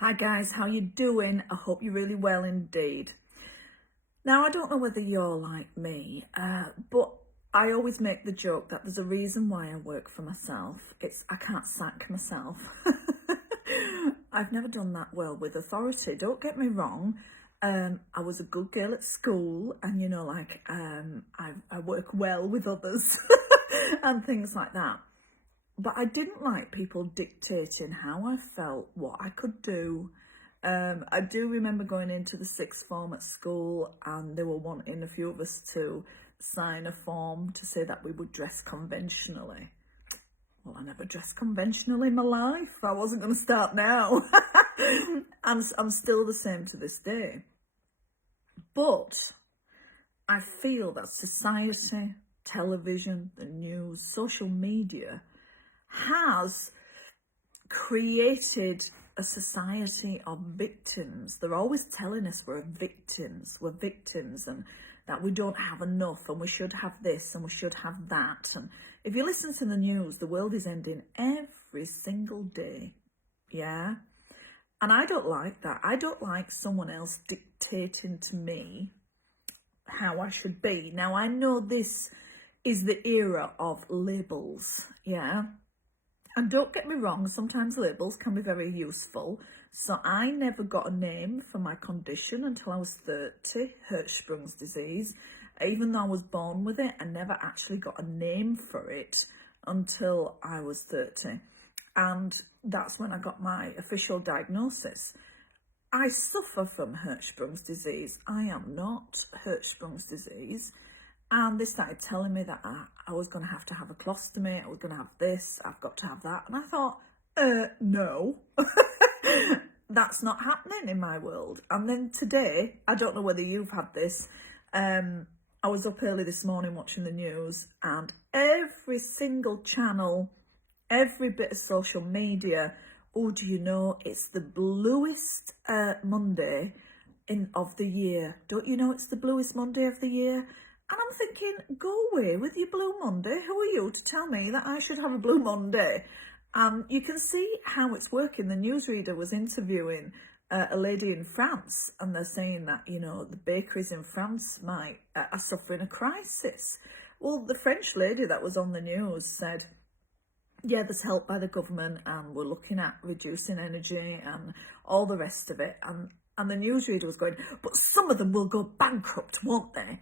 Hi guys, how you doing? I hope you're really well indeed. Now, I don't know whether you're like me, but I always make the joke that there's a reason why I work for myself. It's I can't sack myself. I've never done that well with authority. Don't get me wrong. I was a good girl at school, and I work well with others and things like that. But I didn't like people dictating how I felt, what I could do. I do remember going into the sixth form at school, and they were wanting a few of us to sign a form to say that we would dress conventionally. Well, I never dressed conventionally in my life. I wasn't going to start now. I'm still the same to this day. But I feel that society, television, the news, social media has created a society of victims. They're always telling us we're victims, and that we don't have enough, and we should have this, and we should have that. And if you listen to the news, the world is ending every single day. Yeah. And I don't like that. I don't like someone else dictating to me how I should be. Now, I know this is the era of labels. Yeah. And don't get me wrong, sometimes labels can be very useful. So I never got a name for my condition until I was 30, Hirschsprung's disease. Even though I was born with it, I never actually got a name for it until I was 30. And that's when I got my official diagnosis. I suffer from Hirschsprung's disease. I am not Hirschsprung's disease. And they started telling me that I was going to have a colostomy, I was going to have this, I've got to have that. And I thought, no, that's not happening in my world. And then today, I don't know whether you've had this, I was up early this morning watching the news, and every single channel, every bit of social media, oh, do you know, it's the bluest Monday of the year. Don't you know it's the bluest Monday of the year? And I'm thinking, go away with your Blue Monday. Who are you to tell me that I should have a Blue Monday? You can see how it's working. The newsreader was interviewing a lady in France, and they're saying that, you know, the bakeries in France are suffering a crisis. Well, the French lady that was on the news said, yeah, there's help by the government, and we're looking at reducing energy and all the rest of it. And the newsreader was going, but some of them will go bankrupt, won't they?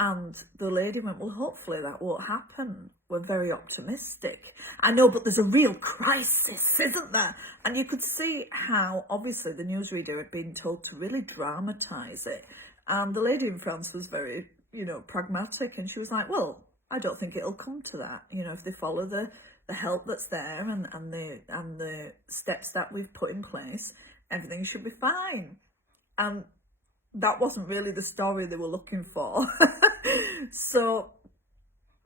And the lady went, well, hopefully that won't happen. We're very optimistic. I know, but there's a real crisis, isn't there? And you could see how, obviously, the newsreader had been told to really dramatise it. And the lady in France was very, pragmatic. And she was like, well, I don't think it'll come to that. You know, if they follow the help that's there and the steps that we've put in place, everything should be fine. And that wasn't really the story they were looking for. So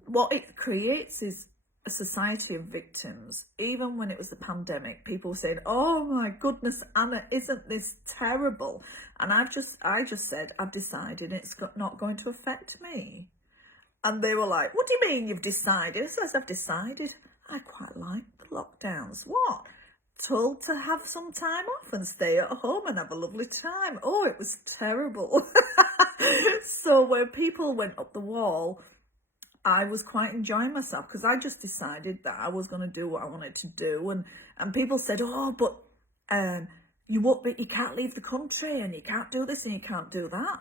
what it creates is a society of victims. Even when it was the pandemic, people were saying, oh my goodness, Anna, isn't this terrible? And I just said, I've decided it's not going to affect me. And they were like, what do you mean you've decided? So I've decided I quite like the lockdowns. What? Told to have some time off and stay at home and have a lovely time. Oh, it was terrible. So when people went up the wall, I was quite enjoying myself, because I just decided that I was going to do what I wanted to do. And people said, oh, but you can't leave the country, and you can't do this and you can't do that.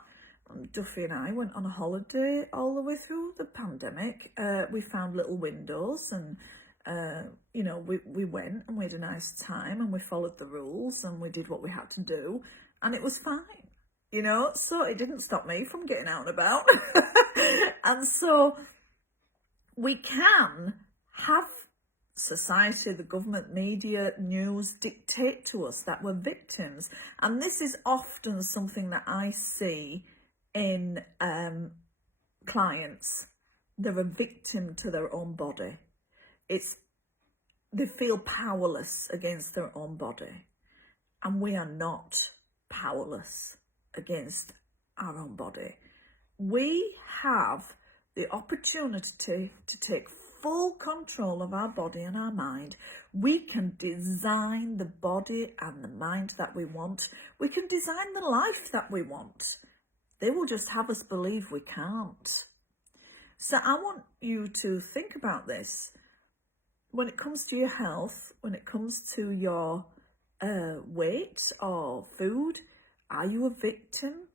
And Duffy and I went on a holiday all the way through the pandemic. We found little windows, and we went and we had a nice time, and we followed the rules, and we did what we had to do, and it was fine, so it didn't stop me from getting out and about. And so we can have society, the government, media, news dictate to us that we're victims. And this is often something that I see in clients. They're a victim to their own body. They feel powerless against their own body, and we are not powerless against our own body. We have the opportunity to take full control of our body and our mind. We can design the body and the mind that we want. We can design the life that we want. They will just have us believe we can't. So I want you to think about this. When it comes to your health, when it comes to your weight or food, are you a victim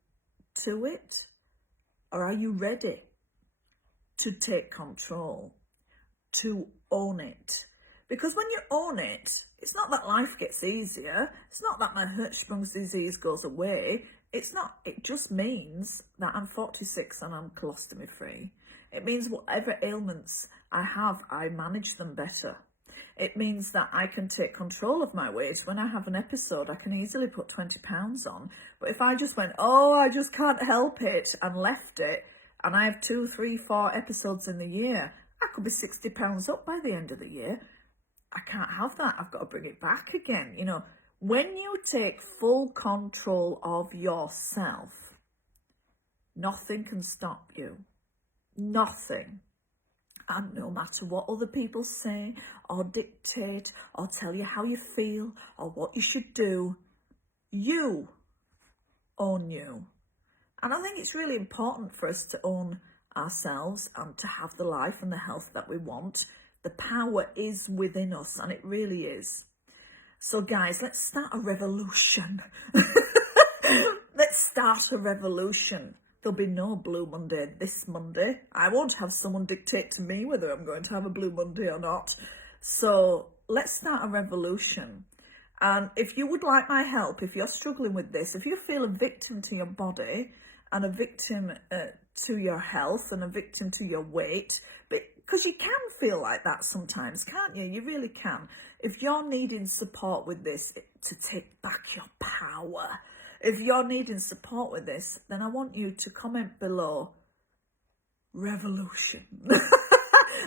to it? Or are you ready to take control, to own it? Because when you own it, it's not that life gets easier. It's not that my Hirschsprung's disease goes away. It's not. It just means that I'm 46 and I'm colostomy free. It means whatever ailments I have, I manage them better. It means that I can take control of my weight. When I have an episode, I can easily put 20 pounds on. But if I just went, oh, I just can't help it, and left it, and I have 2, 3, 4 episodes in the year, I could be 60 pounds up by the end of the year. I can't have that. I've got to bring it back again. You know, when you take full control of yourself, nothing can stop you. Nothing. And no matter what other people say or dictate or tell you how you feel or what you should do, you own you. And I think it's really important for us to own ourselves and to have the life and the health that we want. The power is within us, and it really is. So guys, let's start a revolution. Let's start a revolution. There'll be no Blue Monday this Monday. I won't have someone dictate to me whether I'm going to have a Blue Monday or not. So let's start a revolution. And if you would like my help, if you're struggling with this, if you feel a victim to your body and a victim to your health and a victim to your weight, because you can feel like that sometimes, can't you? You really can. If you're needing support with this to take back your power, if you're needing support with this, then I want you to comment below, revolution.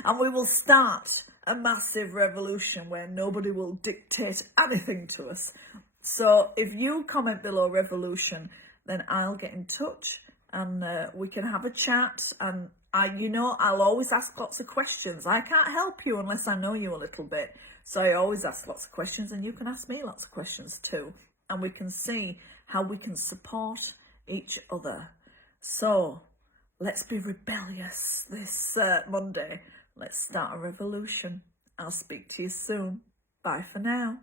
And we will start a massive revolution where nobody will dictate anything to us. So if you comment below revolution, then I'll get in touch and we can have a chat. And I'll always ask lots of questions. I can't help you unless I know you a little bit. So I always ask lots of questions, and you can ask me lots of questions too. And we can see how we can support each other. So let's be rebellious this Monday. Let's start a revolution. I'll speak to you soon. Bye for now.